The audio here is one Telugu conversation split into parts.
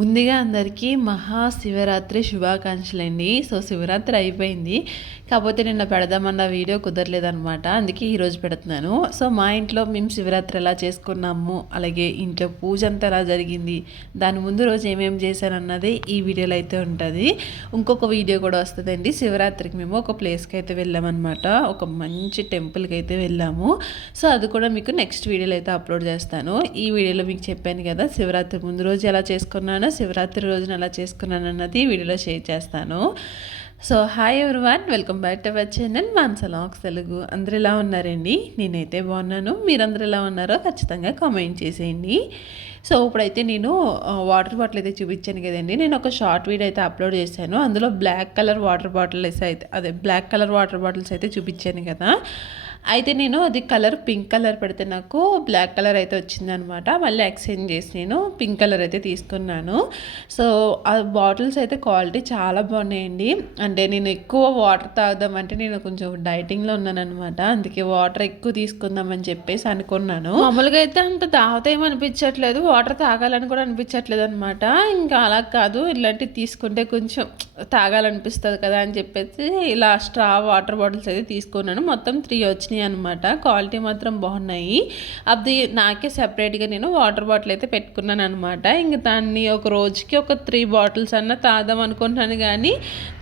ముందుగా అందరికీ మహాశివరాత్రి శుభాకాంక్షలండి. సో శివరాత్రి అయిపోయింది. కాకపోతే నిన్న పెడదామన్న వీడియో కుదరలేదనమాట. అందుకే ఈరోజు పెడుతున్నాను. సో మా ఇంట్లో మేము శివరాత్రి ఎలా చేసుకున్నాము, అలాగే ఇంట్లో పూజ అంతా ఎలా జరిగింది, దాని ముందు రోజు ఏమేమి చేశానన్నది ఈ వీడియోలో అయితే ఉంటుంది. ఇంకొక వీడియో కూడా వస్తుందండి. శివరాత్రికి మేము ఒక ప్లేస్కి అయితే వెళ్ళామన్నమాట. ఒక మంచి టెంపుల్కి అయితే వెళ్ళాము. సో అది కూడా మీకు నెక్స్ట్ వీడియోలో అయితే అప్లోడ్ చేస్తాను. ఈ వీడియోలో మీకు చెప్పాను కదా శివరాత్రి ముందు రోజు ఎలా చేసుకున్నాను, శివరాత్రి రోజున ఎలా చేసుకున్నాను అన్నది వీడియోలో షేర్ చేస్తాను. So hi everyone, welcome back to our channel Manasa vlogs Telugu. అందరు ఎలా ఉన్నారండి? నేనైతే బాగున్నాను. మీరందరూ ఎలా ఉన్నారో ఖచ్చితంగా కామెంట్ చేసేయండి. సో ఇప్పుడైతే నేను వాటర్ బాటిల్ అయితే చూపించాను కదండి. నేను ఒక షార్ట్ వీడియో అయితే అప్లోడ్ చేశాను. అందులో బ్లాక్ కలర్ వాటర్ బాటిల్స్ అయితే బ్లాక్ కలర్ వాటర్ బాటిల్స్ అయితే చూపించాను కదా. అయితే నేను అది కలర్ పింక్ కలర్ పెడితే నాకు బ్లాక్ కలర్ అయితే వచ్చిందనమాట. మళ్ళీ ఎక్స్చేంజ్ చేసి నేను పింక్ కలర్ అయితే తీసుకున్నాను. సో ఆ బాటిల్స్ అయితే క్వాలిటీ చాలా బాగున్నాయండి. అంటే నేను ఎక్కువ వాటర్ తాగుదాం అంటే నేను కొంచెం డైటింగ్లో ఉన్నానమాట. అందుకే వాటర్ ఎక్కువ తీసుకుందామని చెప్పేసి అనుకున్నాను. మామూలుగా అయితే అంత దాహతం అనిపించట్లేదు, వాటర్ తాగాలని కూడా అనిపించట్లేదు అనమాట. ఇంకా అలా కాదు, ఇలాంటివి తీసుకుంటే కొంచెం తాగాలనిపిస్తుంది కదా అని చెప్పేసి ఇలా స్ట్రా వాటర్ బాటిల్స్ అయితే తీసుకున్నాను. మొత్తం 3 వచ్చినాయి అనమాట. క్వాలిటీ మాత్రం బాగున్నాయి. అది నాకే సెపరేట్గా నేను వాటర్ బాటిల్ అయితే పెట్టుకున్నాను అనమాట. ఇంక దాన్ని ఒక రోజుకి ఒక 3 బాటిల్స్ అన్న తాదాం అనుకుంటున్నాను, కానీ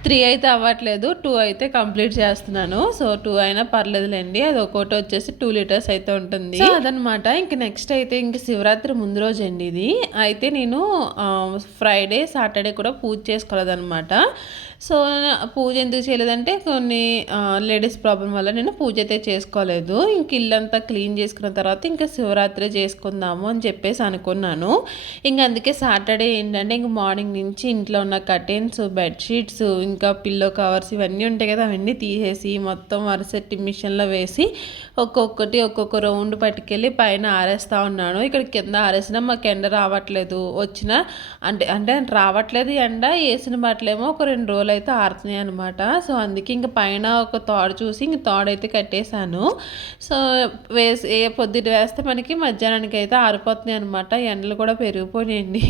3 అయితే అవ్వట్లేదు. 2 అయితే కంప్లీట్ చేస్తున్నాను. సో 2 అయినా పర్లేదులేండి. అది ఒక్కోటి వచ్చేసి 2 లీటర్స్ అయితే ఉంటుంది. సో అదనమాట. ఇంక నెక్స్ట్ అయితే ఇంక శివరాత్రి ముందు రోజు అండి ఇది. అయితే నేను ఫ్రైడే సాటర్డే కూడా పూజ చేసుకోలేదన్నమాట. సో పూజ ఎందుకు చేయలేదంటే కొన్ని లేడీస్ ప్రాబ్లం వల్ల నేను పూజ అయితే చేసుకోలేదు. ఇంక ఇల్లంతా క్లీన్ చేసుకున్న తర్వాత ఇంకా శివరాత్రి చేసుకుందాము అని చెప్పేసి అనుకున్నాను. ఇంక అందుకే సాటర్డే ఏంటంటే ఇంక మార్నింగ్ నుంచి ఇంట్లో ఉన్న కర్టెన్స్, బెడ్షీట్స్, ఇంకా పిల్లో కవర్స్ ఇవన్నీ ఉంటాయి కదా, అవన్నీ తీసేసి మొత్తం వరుసెట్టి మిషన్లో వేసి ఒక్కొక్క రౌండ్ పట్టుకెళ్ళి పైన ఆరేస్తూ ఉన్నాను. ఇక్కడ కింద ఆరేసినా మాకు ఎండ రావట్లేదు. వచ్చిన అంటే రావట్లేదు ఎండ, వేసిన బట్టలేమో ఒక 2 రోజులు అయితే ఆరుతున్నాయి అనమాట. సో అందుకే ఇంక పైన ఒక తాడు చూసి ఇంక తాడైతే కట్టేశాను. సో పొద్దుట వేస్తే మనకి మధ్యాహ్నానికి అయితే ఆరిపోతున్నాయి అనమాట. ఎండలు కూడా పెరిగిపోయాయండి.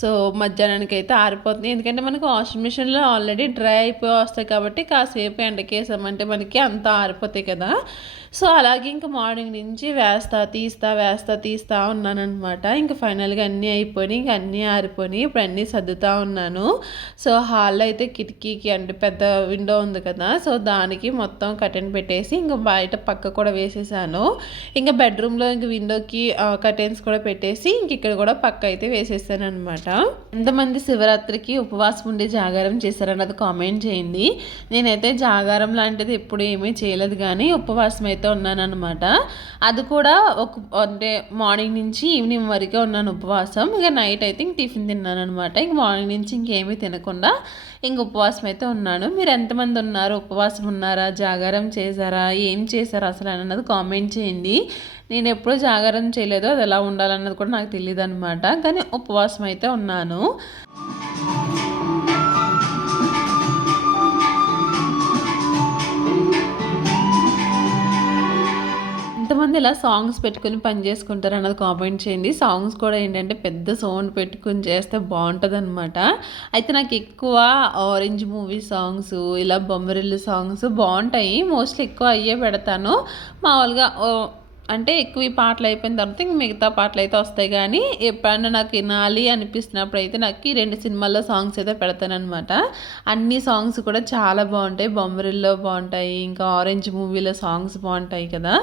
సో మధ్యాహ్నానికి అయితే ఆరిపోతున్నాయి. ఎందుకంటే మనకు వాషింగ్ మిషన్లో ఆల్రెడీ డ్రై అయిపోయి వస్తాయి కాబట్టి కాసేపు ఎండకేసామంటే మనకి అంతా ఆరిపోతాయి కదా. సో అలాగే ఇంకా మార్నింగ్ నుంచి తీస్తా ఉన్నానమాట. ఇంకా ఫైనల్గా అన్నీ అయిపోయినాయి, ఇంకా అన్నీ ఆరిపోయినాయి. ఇప్పుడు అన్నీ సర్దుతూ ఉన్నాను. సో హాల్లో అయితే కిటికీకి అంటే పెద్ద విండో ఉంది కదా, సో దానికి మొత్తం కర్టెన్ పెట్టేసి ఇంకా బయట పక్క కూడా వేసేసాను. ఇంకా బెడ్రూమ్లో ఇంక విండోకి కర్టెన్స్ కూడా పెట్టేసి ఇంక ఇక్కడ కూడా పక్క అయితే వేసేసాను అనమాట. ఎంతమంది శివరాత్రికి ఉపవాసం ఉండి జాగారం చేశారన్నది కామెంట్ చేయండి. నేనైతే జాగారం లాంటిది ఎప్పుడు ఏమీ చేయలేదు, కానీ ఉపవాసం అయితే ఉన్నానన్నమాట. అది కూడా అంటే మార్నింగ్ నుంచి ఈవినింగ్ వరకే ఉన్నాను ఉపవాసం. ఇంకా నైట్ అయితే ఇంక టిఫిన్ తిన్నాను అనమాట. ఇంక మార్నింగ్ నుంచి ఇంకేమీ తినకుండా ఇంక ఉపవాసం అయితే ఉన్నాను. మీరు ఎంతమంది ఉన్నారు, ఉపవాసం ఉన్నారా, జాగారం చేశారా, ఏం చేశారా అసలు అన్నది కామెంట్ చేయండి. నేను ఎప్పుడూ జాగారం చేయలేదు, అది ఎలా ఉండాలన్నది కూడా నాకు తెలియదు అనమాట. కానీ ఉపవాసం అయితే ఉన్నాను. ఎంతమంది ఇలా సాంగ్స్ పెట్టుకుని పని చేసుకుంటారు అన్నది కామెంట్ చేయండి. సాంగ్స్ కూడా ఏంటంటే పెద్ద సౌండ్ పెట్టుకుని చేస్తే బాగుంటుంది అనమాట. అయితే నాకు ఎక్కువ ఆరెంజ్ మూవీ సాంగ్స్, ఇలా బొమ్మరిల్లు సాంగ్స్ బాగుంటాయి. మోస్ట్లీ ఎక్కువ అయ్యే పెడతాను. మామూలుగా అంటే ఎక్కువ ఈ పాటలు అయిపోయిన తర్వాత ఇంక మిగతా పాటలు అయితే వస్తాయి. కానీ ఎప్పుడన్నా నాకు వినాలి అనిపిస్తున్నప్పుడు అయితే నాకు ఈ 2 సినిమాల్లో సాంగ్స్ అయితే పెడతానమాట. అన్ని సాంగ్స్ కూడా చాలా బాగుంటాయి. బొమ్మరిల్లో బాగుంటాయి, ఇంకా ఆరెంజ్ మూవీలో సాంగ్స్ బాగుంటాయి కదా.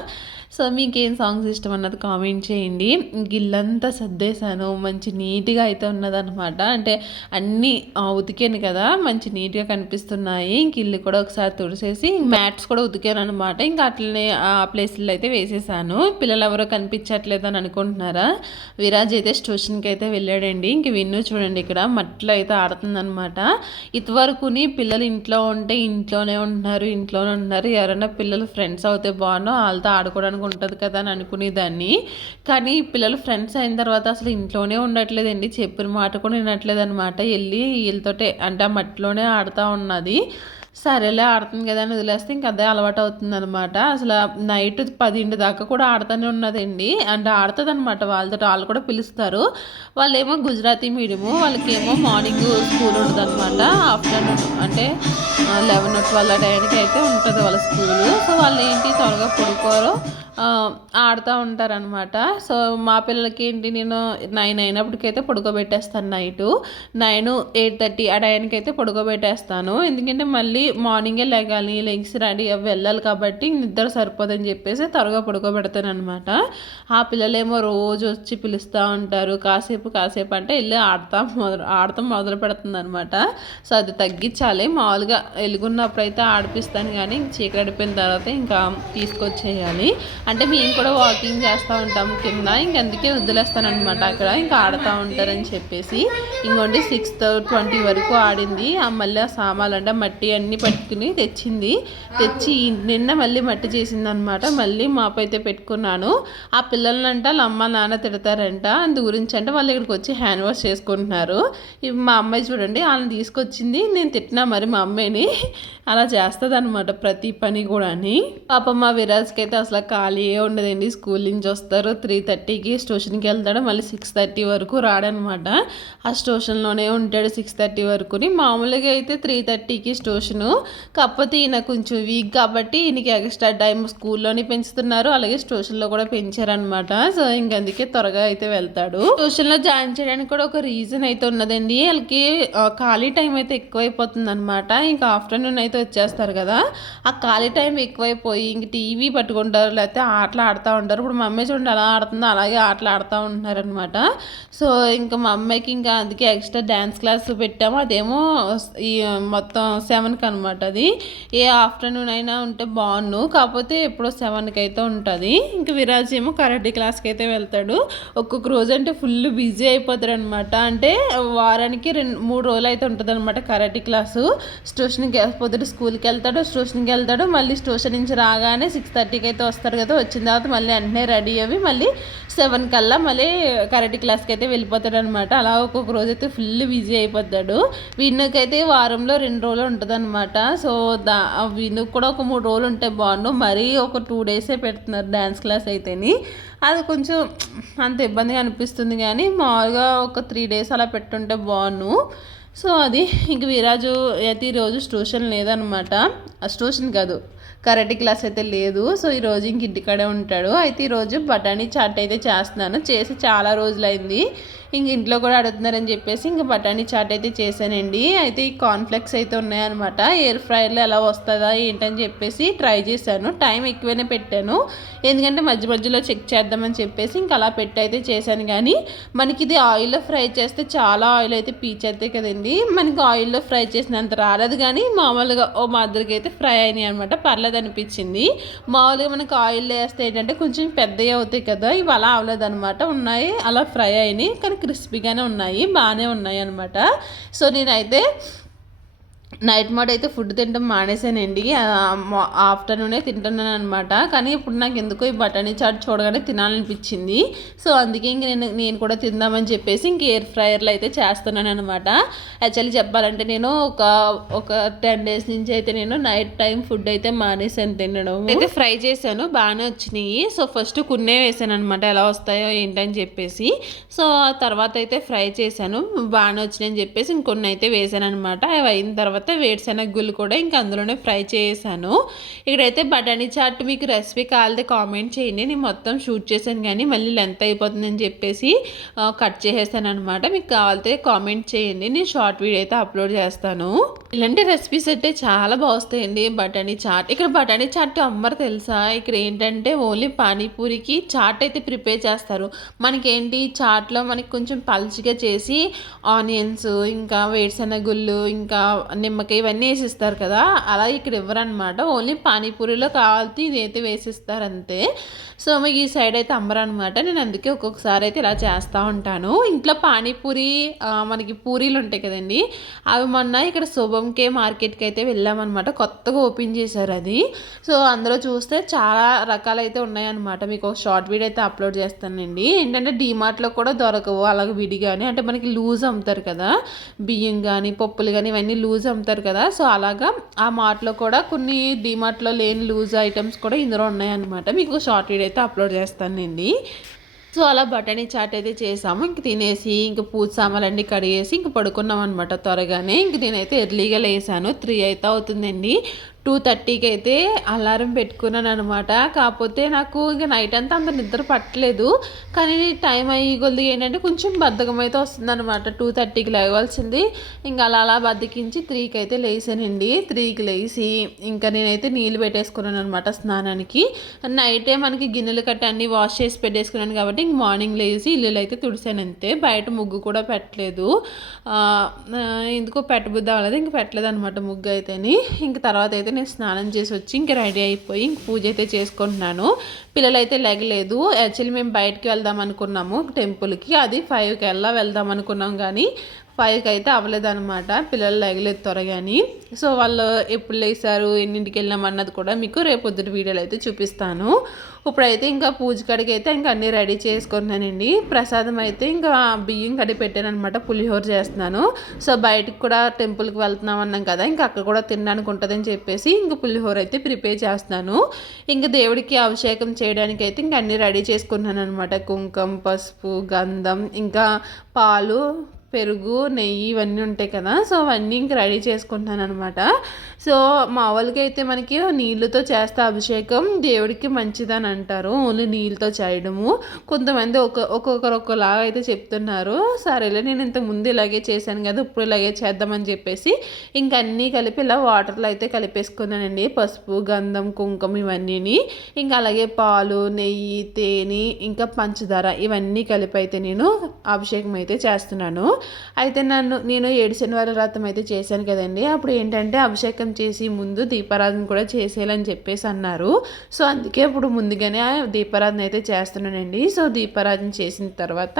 సో మీకేం సాంగ్స్ ఇష్టం అన్నది కామెంట్ చేయండి. ఇల్లంతా సర్దేశాను, మంచి నీట్గా అయితే ఉన్నదనమాట. అంటే అన్నీ ఉతికాను కదా, మంచి నీట్గా కనిపిస్తున్నాయి. ఇంక ఇల్లు కూడా ఒకసారి తుడిసేసి మ్యాట్స్ కూడా ఉతికాను అనమాట. ఇంకా అట్లనే ఆ ప్లేస్లో అయితే వేసేసాను. పిల్లలు ఎవరో కనిపించట్లేదు అని అనుకుంటున్నారా? విరాజ్ అయితే ట్యూషన్కి అయితే వెళ్ళాడండి. ఇంక విన్ను చూడండి ఇక్కడ మట్లో అయితే ఆడుతుందనమాట. ఇంతవరకుని పిల్లలు ఇంట్లో ఉంటే ఇంట్లోనే ఉంటున్నారు. ఎవరైనా పిల్లలు ఫ్రెండ్స్ అవుతే బాగున్నా, వాళ్ళతో ఆడుకోవడానికి ఉంటుంది కదా అని అనుకునేదాన్ని. కానీ పిల్లలు ఫ్రెండ్స్ అయిన తర్వాత అసలు ఇంట్లోనే ఉండట్లేదండి. చెప్పిన మాట కూడా వినట్లేదు అనమాట. వెళ్ళి వీళ్ళతోటే అంటే ఆ మట్టిలోనే ఆడుతూ ఉన్నది. సరేలే ఆడుతుంది కదా అని వదిలేస్తే ఇంక అదే అలవాటు అవుతుందనమాట. అసలు నైట్ 10 దాకా కూడా ఆడుతూనే ఉన్నదండి. అంటే ఆడుతదనమాట వాళ్ళతో. వాళ్ళు కూడా పిలుస్తారు. వాళ్ళేమో గుజరాతీ మీడియము. వాళ్ళకేమో మార్నింగ్ స్కూల్ ఉండదనమాట. ఆఫ్టర్‌నూన్ అంటే 11, 12 టైంకి అయితే ఉంటది వాళ్ళ స్కూలు. సో వాళ్ళేంటి త్వరగా పడుకోరు. ఆడుతా ఉంటారనమాట. సో మా పిల్లలకి ఏంటి నేను 9 అయినప్పటికైతే పడుకోబెట్టేస్తాను నైటు. 9, 8:30 ఆ టైంకైతే పడుకోబెట్టేస్తాను. ఎందుకంటే మళ్ళీ మార్నింగే లెగాలి, లెగిసి రెడీ అవ్వి వెళ్ళాలి కాబట్టి నిద్ర సరిపోదని చెప్పేసి త్వరగా పడుకోబెడతాననమాట. ఆ పిల్లలేమో రోజు వచ్చి పిలుస్తూ ఉంటారు. కాసేపు కాసేపు అంటే వెళ్ళి ఆడతాం మొదలు పెడుతుందనమాట. సో అది తగ్గించాలి. మామూలుగా ఎలుగున్నప్పుడైతే ఆడిపిస్తాను కానీ చీకటి పడిపోయిన తర్వాత ఇంకా తీసుకొచ్చేయాలి. అంటే మేము కూడా వాకింగ్ చేస్తూ ఉంటాము కింద. అందుకే వదిలేస్తాను అనమాట అక్కడ. ఇంకా ఆడుతూ ఉంటారని చెప్పేసి ఇంకోండి 6:20 వరకు ఆడింది. మళ్ళీ ఆ సామాన్లు అంటే మట్టి అన్నీ పట్టుకుని తెచ్చి నిన్న మళ్ళీ మట్టి చేసింది అనమాట. మళ్ళీ మాపు అయితే పెట్టుకున్నాను. ఆ పిల్లలంట వాళ్ళ అమ్మ నాన్న తిడతారంట. అందు గురించి అంటే వాళ్ళు ఇక్కడికి వచ్చి హ్యాండ్ వాష్ చేసుకుంటున్నారు. మా అమ్మాయి చూడండి వాళ్ళని తీసుకొచ్చింది. నేను తిట్టినా మరి మా అమ్మాయిని అలా చేస్తుంది అనమాట ప్రతి పని కూడా. పాప మా విరాజ్కి అయితే అసలు ఖాళీయే ఉండదండి. స్కూల్ నుంచి వస్తారు 3:30కి ట్యూషన్కి వెళ్తాడు. మళ్ళీ 6:30 వరకు రాడనమాట. ఆ ట్యూషన్లోనే ఉంటాడు 6:30 వరకుని. మామూలుగా అయితే 3:30కి ట్యూషను. కాకపోతే ఈయన కొంచెం వీక్ కాబట్టి ఈయనకి ఎక్స్ట్రా టైం స్కూల్లోనే పెంచుతున్నారు, అలాగే ట్యూషన్లో కూడా పెంచారనమాట. సో అందుకే త్వరగా అయితే వెళ్తాడు. ట్యూషన్లో జాయిన్ చేయడానికి కూడా ఒక రీజన్ అయితే ఉన్నదండి. వాళ్ళకి ఖాళీ టైం అయితే ఎక్కువైపోతుంది అనమాట. ఇంకా ఆఫ్టర్నూన్ అయితే వచ్చేస్తారు కదా, ఆ ఖాళీ టైం ఎక్కువైపోయి ఇంక టీవీ పట్టుకుంటారు, లేకపోతే ఆటలు ఆడుతూ ఉంటారు. ఇప్పుడు మా అమ్మాయి చూడండి ఎలా ఆడుతుందో అలాగే ఆటలు ఆడుతూ ఉంటున్నారనమాట. సో ఇంకా మా అమ్మాయికి ఇంకా అందుకే ఎక్స్ట్రా డ్యాన్స్ క్లాస్ పెట్టాము. అదేమో ఈ మొత్తం 7కి అనమాట. అది ఏ ఆఫ్టర్నూన్ అయినా ఉంటే బాగుండు, కాకపోతే ఎప్పుడో 7కి అయితే ఉంటుంది. ఇంక విరాజ్ ఏమో కరాటే క్లాస్కి అయితే వెళ్తాడు. ఒక్కొక్క రోజు అంటే ఫుల్ బిజీ అయిపోతారు అనమాట. అంటే వారానికి 2-3 రోజులు అయితే ఉంటుంది అనమాట కరాటే క్లాసు. ట్యూషన్కి పొద్దుట స్కూల్కి వెళ్తాడు, ట్యూషన్కి వెళ్తాడు. మళ్ళీ ట్యూషన్ నుంచి రాగానే 6:30కి అయితే వస్తాడు కదా, వచ్చిన తర్వాత మళ్ళీ వెంటనే రెడీ అవి మళ్ళీ 7 కల్లా మళ్ళీ కరాటే క్లాస్కి అయితే వెళ్ళిపోతాడు అనమాట. అలా ఒక్కొక్క రోజు అయితే ఫుల్ బిజీ అయిపోతాడు. వీణుకైతే వారంలో 2 రోజులు ఉంటుంది అనమాట. సో వీణుకు కూడా ఒక 3 రోజులు ఉంటే బాగుండు. మరీ ఒక 2 డేసే పెడుతున్నారు డ్యాన్స్ క్లాస్ అయితేని. అది కొంచెం అంత ఇబ్బందిగా అనిపిస్తుంది. కానీ మామూలుగా ఒక 3 డేస్ అలా పెట్టుంటే బాగుండు. సో అది ఇంక విరాజు అయితే ఈరోజు ట్యూషన్ లేదనమాట. ట్యూషన్ కాదు, కరాటే క్లాస్ అయితే లేదు. సో ఈరోజు ఇంక ఇంటికాడే ఉంటాడు. అయితే ఈరోజు బఠానీ చాట్ అయితే చేస్తున్నాను. చేసి చాలా రోజులైంది. ఇంక ఇంట్లో కూడా అడుగుతున్నారని చెప్పేసి ఇంక బఠానీ చాట్ అయితే చేశానండి. అయితే ఈ కార్న్ఫ్లెక్స్ అయితే ఉన్నాయన్నమాట. ఎయిర్ ఫ్రైయర్లో ఎలా వస్తుందా ఏంటని చెప్పేసి ట్రై చేశాను. టైం ఎక్కువనే పెట్టాను, ఎందుకంటే మధ్య మధ్యలో చెక్ చేద్దామని చెప్పేసి ఇంక అలా పెట్టి అయితే చేశాను. కానీ మనకి ఇది ఆయిల్లో ఫ్రై చేస్తే చాలా ఆయిల్ అయితే పీచేస్తాయి కదండి. మనకి ఆయిల్లో ఫ్రై చేసినంత రాలేదు, కానీ మామూలుగా ఓ మాదిరిగా అయితే ఫ్రై అయినాయి అనమాట. పర్లేదు అనిపించింది. మామూలుగా మనకి ఆయిల్లో వేస్తే ఏంటంటే కొంచెం పెద్దవి అవుతాయి కదా, ఇవి అలా అవ్వలేదన్నమాట. ఉన్నాయి అలా ఫ్రై అయినాయి, కానీ క్రిస్పీగానే ఉన్నాయి, బాగానే ఉన్నాయి అనమాట. సో నేనైతే నైట్ మోడ్ అయితే ఫుడ్ తినడం మానేసానండి. ఆఫ్టర్నూనే తింటున్నాను అనమాట. కానీ ఇప్పుడు నాకు ఎందుకో ఈ బఠానీ చాట్ చూడగానే తినాలనిపించింది. సో అందుకే ఇంక నేను కూడా తిందామని చెప్పేసి ఇంక ఎయిర్ ఫ్రైయర్లో అయితే చేస్తున్నాను అనమాట. యాక్చువల్లీ చెప్పాలంటే నేను ఒక 10 డేస్ నుంచి అయితే నేను నైట్ టైం ఫుడ్ అయితే మానేసాను తినడం. అయితే ఫ్రై చేశాను, బాగానే వచ్చినాయి. సో ఫస్ట్ కున్నే వేసాను అనమాట, ఎలా వస్తాయో ఏంటని చెప్పేసి. సో ఆ తర్వాత అయితే ఫ్రై చేశాను, బాగానే వచ్చినాయి అని చెప్పేసి ఇంకొన్ని అయితే వేసాను అనమాట. అవి అయిన తర్వాత వేరుశెనగ గుళ్ళు కూడా ఇంకా అందులోనే ఫ్రై చేశాను. ఇక్కడైతే బఠానీ చాట్ మీకు రెసిపీ కావాలితే కామెంట్ చేయండి. నేను మొత్తం షూట్ చేశాను కానీ మళ్ళీ లెంత్ అయిపోతుందని చెప్పేసి కట్ చేసేసాను అనమాట. మీకు కావాలితే కామెంట్ చేయండి, నేను షార్ట్ వీడియో అయితే అప్లోడ్ చేస్తాను. ఇలాంటి రెసిపీస్ అయితే చాలా బాగుస్తాయండి బఠానీ చాట్. ఇక్కడ బఠానీ చాట్ అమ్మరు తెలుసా, ఇక్కడ ఏంటంటే ఓన్లీ పానీపూరికి చాట్ అయితే ప్రిపేర్ చేస్తారు. మనకేంటి చాట్లో మనకి కొంచెం పల్చిగా చేసి ఆనియన్స్, ఇంకా వేరుశెనగ గుళ్ళు, ఇంకా నిమ్మకాయ ఇవన్నీ వేసిస్తారు కదా, అలా ఇక్కడ ఇవ్వరనమాట. ఓన్లీ పానీపూరిలో కావాల్సి ఇదైతే వేసిస్తారు అంతే. సో మీకు ఈ సైడ్ అయితే అమ్మరనమాట. నేను అందుకే ఒక్కొక్కసారి అయితే ఇలా చేస్తూ ఉంటాను. ఇంట్లో పానీపూరి మనకి పూరీలు ఉంటాయి కదండి, అవి మొన్న ఇక్కడ శుభ శుభంకే మార్కెట్కి అయితే వెళ్ళామన్నమాట. కొత్తగా ఓపెన్ చేశారు అది. సో అందులో చూస్తే చాలా రకాలైతే ఉన్నాయన్నమాట. మీకు ఒక షార్ట్ వీడియో అయితే అప్లోడ్ చేస్తానండి. ఏంటంటే డీమార్ట్లో కూడా దొరకవు అలాగే విడిగానే, అంటే మనకి లూజ్ అమ్ముతారు కదా, బియ్యం కానీ పప్పులు కానీ ఇవన్నీ లూజ్ అమ్ముతారు కదా. సో అలాగా ఆ మార్ట్లో కూడా కొన్ని డీమార్ట్లో లేని లూజ్ ఐటమ్స్ కూడా ఇందులో ఉన్నాయన్నమాట. మీకు షార్ట్ వీడియో అయితే అప్లోడ్ చేస్తానండి. సో అలా బఠానీ చాట్ అయితే చేసాము. ఇంక తినేసి ఇంక పూజ సామాన్లన్నీ కడిగేసి ఇంక పడుకున్నాం అనమాట త్వరగానే. ఇంక నేనైతే ఎర్లీగా లేసాను. 3 అయితే అవుతుందండి. 2:30కి అయితే అలారం పెట్టుకున్నాను అనమాట. కాకపోతే నాకు ఇంక నైట్ అంతా అంత నిద్ర పట్టలేదు. కానీ టైం అయ్యి కొద్ది ఏంటంటే కొంచెం బద్ధకం అయితే వస్తుందన్నమాట. 2:30కి లేవాల్సింది ఇంకా అలా బద్దకించి 3కి అయితే లేసానండి. 3కి లేచి ఇంకా నేనైతే నీళ్ళు పెట్టేసుకున్నాను అనమాట స్నానానికి. నైటే మనకి గిన్నెలు కట్టి అన్నీ వాష్ చేసి పెట్టేసుకున్నాను కాబట్టి ఇంక మార్నింగ్ లేచి ఇల్లులు అయితే తుడిసాను అంతే. బయట ముగ్గు కూడా పెట్టలేదు. ఎందుకో పెట్టబుద్ధి అవ్వలేదు, ఇంక పెట్టలేదు అనమాట ముగ్గు అయితేని. ఇంక తర్వాత అయితే నేను స్నానం చేసి వచ్చి ఇంక రెడీ అయిపోయి ఇంక పూజ అయితే చేసుకుంటున్నాను. పిల్లలు అయితే లేగలేదు. యాక్చువల్లీ మేము బయటికి వెళ్దాం అనుకున్నాము టెంపుల్కి. అది 5కి వెళ్దాం అనుకున్నాం కానీ 5కి అయితే అవ్వలేదన్నమాట. పిల్లలు లేగలేదు త్వరగాని. సో వాళ్ళు ఎప్పుడు లేసారు, ఎన్నింటికి వెళ్ళామన్నది కూడా మీకు రేపొద్దుటి వీడియోలో అయితే చూపిస్తాను. ఇప్పుడైతే ఇంకా పూజ కాడికి అయితే ఇంకా అన్నీ రెడీ చేసుకుంటున్నానండి. ప్రసాదం అయితే ఇంకా బియ్యం కడిగి పెట్టాను అనమాట. పులిహోర చేస్తున్నాను. సో బయటికి కూడా టెంపుల్కి వెళ్తున్నాం అన్నాం కదా, ఇంకా అక్కడ కూడా తినడానికి ఉంటుందని చెప్పేసి ఇంకా పులిహోర అయితే ప్రిపేర్ చేస్తున్నాను. ఇంకా దేవుడికి అభిషేకం చేయడానికి అయితే ఇంకా అన్నీ రెడీ చేసుకున్నాను అనమాట. కుంకుమ, పసుపు, గంధం, ఇంకా పాలు, పెరుగు, నెయ్యి ఇవన్నీ ఉంటాయి కదా. సో అవన్నీ ఇంక రెడీ చేసుకుంటాను అనమాట. సో మామూలుగా అయితే మనకి నీళ్ళతో చేస్తే అభిషేకం దేవుడికి మంచిదని అంటారు, ఓన్లీ నీళ్ళతో చేయడము. కొంతమంది ఒక్కొక్కరు ఒక్కలాగా అయితే చెప్తున్నారు. సరేలే, నేను ఇంతకు ముందు ఇలాగే చేశాను కదా, ఇప్పుడు ఇలాగే చేద్దామని చెప్పేసి ఇంక అన్నీ కలిపి ఇలా వాటర్లో అయితే కలిపేసుకున్నానండి. పసుపు, గంధం, కుంకుమ ఇవన్నీని. ఇంకా అలాగే పాలు, నెయ్యి, తేనె, ఇంకా పంచదార ఇవన్నీ కలిపి అయితే నేను అభిషేకం అయితే చేస్తున్నాను. అయితే నేను 7 శనివారం వ్రతం అయితే చేశాను కదండి. అప్పుడు ఏంటంటే అభిషేకం చేసి ముందు దీపారాధన కూడా చేసేయాలని చెప్పేసి అన్నారు. సో అందుకే ఇప్పుడు ముందుగానే దీపారాధన అయితే చేస్తున్నానండి. సో దీపారాధన చేసిన తర్వాత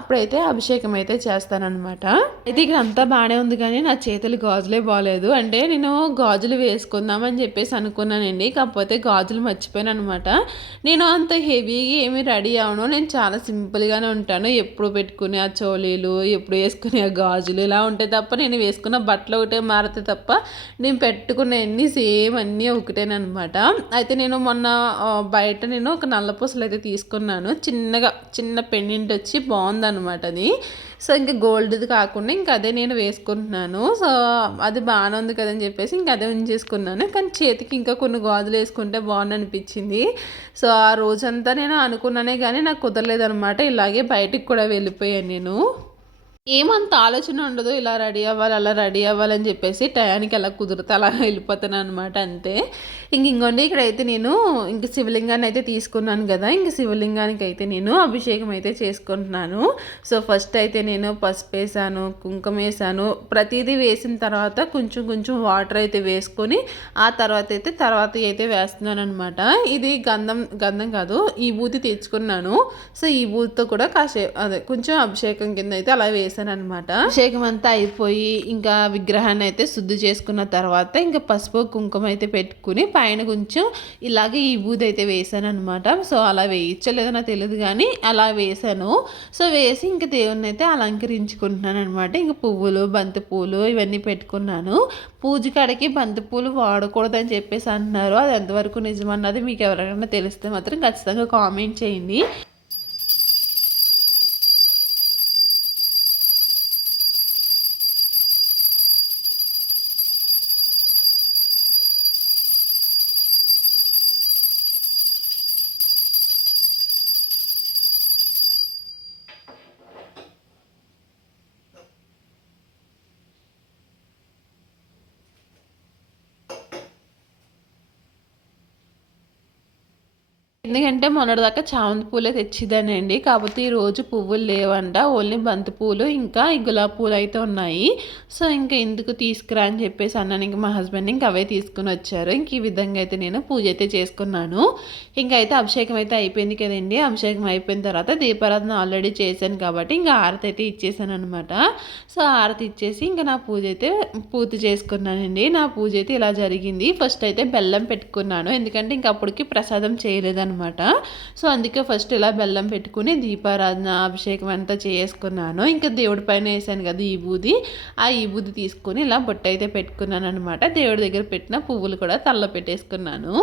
అప్పుడైతే అభిషేకం అయితే చేస్తానన్నమాట. అయితే ఇక్కడ అంతా బాగానే ఉంది కానీ నా చేతులు గాజులే బాగాలేదు. అంటే నేను గాజులు వేసుకుందామని చెప్పేసి అనుకున్నానండి. కాకపోతే గాజులు మర్చిపోయాను అనమాట. నేను అంత హెవీగా ఏమి రెడీ అవను. నేను చాలా సింపుల్గానే ఉంటాను. ఎప్పుడు పెట్టుకునే ఆ చోలీలు, ఎప్పుడు వేసుకునే ఆ గాజులు ఇలా ఉంటాయి తప్ప, నేను వేసుకున్న బట్టలు ఒకటే మారుతాయి తప్ప నేను పెట్టుకునే అన్నీ సేమ్ అన్నీ ఒకటేనమాట. అయితే నేను మొన్న బయట నేను ఒక నల్లపూసలు అయితే తీసుకున్నాను. చిన్న పెండెంట్ వచ్చి బాగుందన్నమాట అది. సో ఇంకా గోల్డ్ది కాకుండా ఇంకా అదే నేను వేసుకుంటున్నాను. సో అది బాగానే ఉంది కదని చెప్పేసి ఇంకా అదే ఉంచేసుకున్నాను. కానీ చేతికి ఇంకా కొన్ని గాజులు వేసుకుంటే బాగుంది అనిపించింది. సో ఆ రోజంతా నేను అనుకున్నానే కానీ నాకు కుదరలేదనమాట. ఇలాగే బయటికి కూడా వెళ్ళిపోయాను నేను. ఏమంత ఆలోచన ఉండదు, ఇలా రెడీ అవ్వాలి అలా రెడీ అవ్వాలని చెప్పేసి టయానికి అలా కుదిరితే అలా వెళ్ళిపోతాను అనమాట అంతే. ఇంకోండి ఇక్కడైతే నేను ఇంక శివలింగాన్ని అయితే తీసుకున్నాను కదా, ఇంక శివలింగానికి అయితే నేను అభిషేకం అయితే చేసుకుంటున్నాను. సో ఫస్ట్ అయితే నేను పసుపు వేసాను, కుంకుమ వేసాను. ప్రతిదీ వేసిన తర్వాత కొంచెం కొంచెం వాటర్ అయితే వేసుకొని ఆ తర్వాత అయితే వేస్తున్నాను అనమాట. ఇది గంధం కాదు, ఈ బూతి తెచ్చుకున్నాను. సో ఈ బూతితో కూడా కొంచెం అభిషేకం కింద అయితే అలా అనమాట. అభిషేకం అంతా అయిపోయి ఇంకా విగ్రహాన్ని అయితే శుద్ధి చేసుకున్న తర్వాత ఇంకా పసుపు కుంకుమ అయితే పెట్టుకుని పైన కొంచెం ఇలాగే ఈ బూది అయితే వేసాను అనమాట. సో అలా వేయించలేదో నాకు తెలియదు కానీ అలా వేసాను. సో వేసి ఇంకా దేవుణ్ణి అయితే అలంకరించుకుంటున్నాను అనమాట. ఇంకా పువ్వులు, బంతి పూలు ఇవన్నీ పెట్టుకున్నాను. పూజ కాడికి బంతి పూలు వాడకూడదని చెప్పేసి అంటున్నారు. అది ఎంతవరకు నిజమన్నది మీకు ఎవరికైనా తెలిస్తే మాత్రం ఖచ్చితంగా కామెంట్ చేయండి. ఎందుకంటే మొన్నటిదాకా చామంతి పూలే తెచ్చిదానండి. కాకపోతే ఈరోజు పువ్వులు లేవంట. ఓన్లీ బంతి పూలు ఇంకా ఈ గులాబీ పూలు అయితే ఉన్నాయి. సో ఇంకా ఎందుకు తీసుకురా అని చెప్పేసి అన్నాను. ఇంక మా హస్బెండ్ ఇంక అవే తీసుకుని వచ్చారు. ఇంక ఈ విధంగా అయితే నేను పూజ అయితే చేసుకున్నాను. ఇంకా అయితే అభిషేకం అయితే అయిపోయింది కదండి. అభిషేకం అయిపోయిన తర్వాత దీపారాధన ఆల్రెడీ చేశాను కాబట్టి ఇంకా హారతి అయితే ఇచ్చేసాను అనమాట. సో హారతి ఇచ్చేసి ఇంకా నా పూజ అయితే పూర్తి చేసుకున్నానండి. నా పూజ అయితే ఇలా జరిగింది. ఫస్ట్ అయితే బెల్లం పెట్టుకున్నాను. ఎందుకంటే ఇంక అప్పటికి ప్రసాదం చేయలేదన్నమాట. సో అందుకే ఫస్ట్ ఇలా బెల్లం పెట్టుకుని దీపారాధన అభిషేకం అంతా చేసుకున్నాను. ఇంకా దేవుడి పైన వేసాను కదా ఈ బూది, ఆ ఈ బూది తీసుకుని ఇలా బొట్టు అయితే పెట్టుకున్నాను అనమాట. దేవుడి దగ్గర పెట్టిన పువ్వులు కూడా తల్ల పెట్టేసుకున్నాను.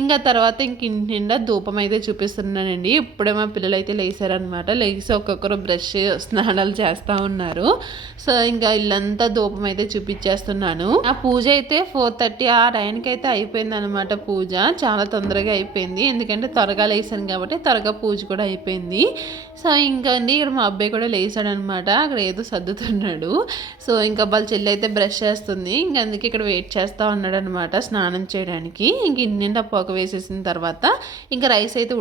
ఇంకా తర్వాత ఇంక ఇంటి నిండా ధూపం అయితే చూపిస్తున్నానండి. ఇప్పుడే మా పిల్లలు అయితే లేసారనమాట. లేచి ఒక్కొక్కరు బ్రష్ స్నానాలు చేస్తూ ఉన్నారు. సో ఇంకా ఇల్లంతా ధూపం అయితే చూపించేస్తున్నాను. ఆ పూజ అయితే 4:30 ఆ టైంకి అయితే అయిపోయింది అనమాట. పూజ చాలా తొందరగా అయిపోయింది. ఎందుకంటే త్వరగా లేసాను కాబట్టి త్వరగా పూజ కూడా అయిపోయింది. సో ఇంకా అండి ఇక్కడ మా అబ్బాయి కూడా లేసాడు అనమాట. అక్కడ ఏదో సర్దుతున్నాడు. సో ఇంకా వాళ్ళ చెల్లి అయితే బ్రష్ చేస్తుంది. ఇంక అందుకే ఇక్కడ వెయిట్ చేస్తూ ఉన్నాడు అనమాట స్నానం చేయడానికి. ఇంక నిండా పొగ వేసేసిన తర్వాత ఇంకా రైస్ అయితే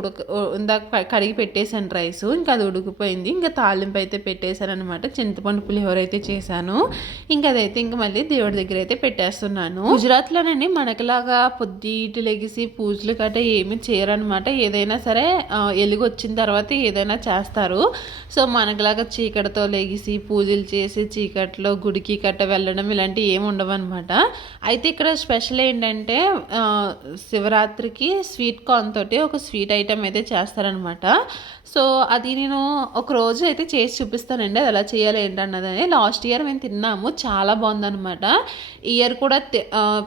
ఇందాక కడిగి పెట్టేశాను రైస్. ఇంకా అది ఉడికిపోయింది. ఇంకా తాలింపు అయితే పెట్టేశాను అనమాట. చింతపండు పులిహోర అయితే చేశాను. ఇంకా అదైతే ఇంకా మళ్ళీ దేవుడి దగ్గర అయితే పెట్టేస్తున్నాను. గుజరాత్లోనండి మనకులాగా పొద్దుటి లెగిసి పూజలు గట్ట ఏమి చేయరనమాట. ఏదైనా సరే ఎలుగు వచ్చిన తర్వాత ఏదైనా చేస్తారు. సో మనకులాగా చీకటితో లెగిసి పూజలు చేసి చీకట్లో గుడికి కట్ట వెళ్ళడం ఇలాంటివి ఏమి ఉండవు అనమాట. అయితే ఇక్కడ స్పెషల్ ఏంటంటే శివరాత్రికి స్వీట్ కార్న్ తోటి ఒక స్వీట్ ఐటెం అయితే చేస్తారనమాట. సో అది నేను ఒక రోజు అయితే చేసి చూపిస్తానండి. అది ఎలా చేయాలి ఏంటన్నదని. లాస్ట్ ఇయర్ మేము తిన్నాము, చాలా బాగుందనమాట. ఇయర్ కూడా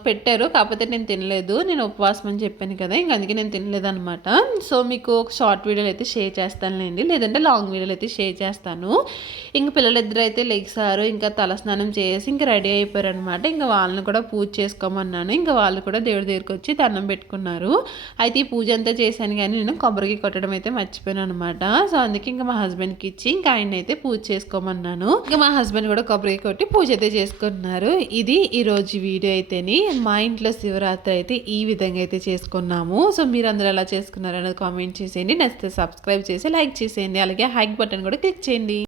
పెట్టారు, కాకపోతే నేను తినలేదు. నేను ఉపవాసం అని చెప్పాను కదా, ఇంక అందుకే నేను తినలేదు అనమాట. సో మీకు ఒక షార్ట్ వీడియోలు అయితే షేర్ చేస్తానులేండి, లేదంటే లాంగ్ వీడియోలు అయితే షేర్ చేస్తాను. ఇంక పిల్లలిద్దరు అయితే లెగ్సారు, ఇంకా తలస్నానం చేసి ఇంకా రెడీ అయిపోయారు అనమాట. ఇంకా వాళ్ళని కూడా పూజ చేసుకోమన్నాను. ఇంకా వాళ్ళు కూడా దేవుడి దగ్గరికి వచ్చి దండం పెట్టుకున్నారు. అయితే ఈ పూజ అంతా చేశాను కానీ నేను కొబ్బరికి కొట్టడం అయితే మర్చిపోయాను అనమాట. సో అందుకే ఇంకా మా హస్బెండ్కి ఇచ్చి ఇంకా ఆయన అయితే పూజ చేసుకోమన్నాను. ఇంకా మా హస్బెండ్ కూడా కొబ్బరి కొట్టి పూజ అయితే చేసుకున్నారు. ఇది ఈరోజు వీడియో అయితేని మా ఇంట్లో శివరాత్రి అయితే ఈ విధంగా అయితే చేసుకున్నాము. సో మీరు అందరూ ఎలా చేసుకున్నారు అనేది కామెంట్ చేసేయండి. నచ్చితే సబ్స్క్రైబ్ చేసి లైక్ చేసేయండి. అలాగే హైక్ బటన్ కూడా క్లిక్ చేయండి.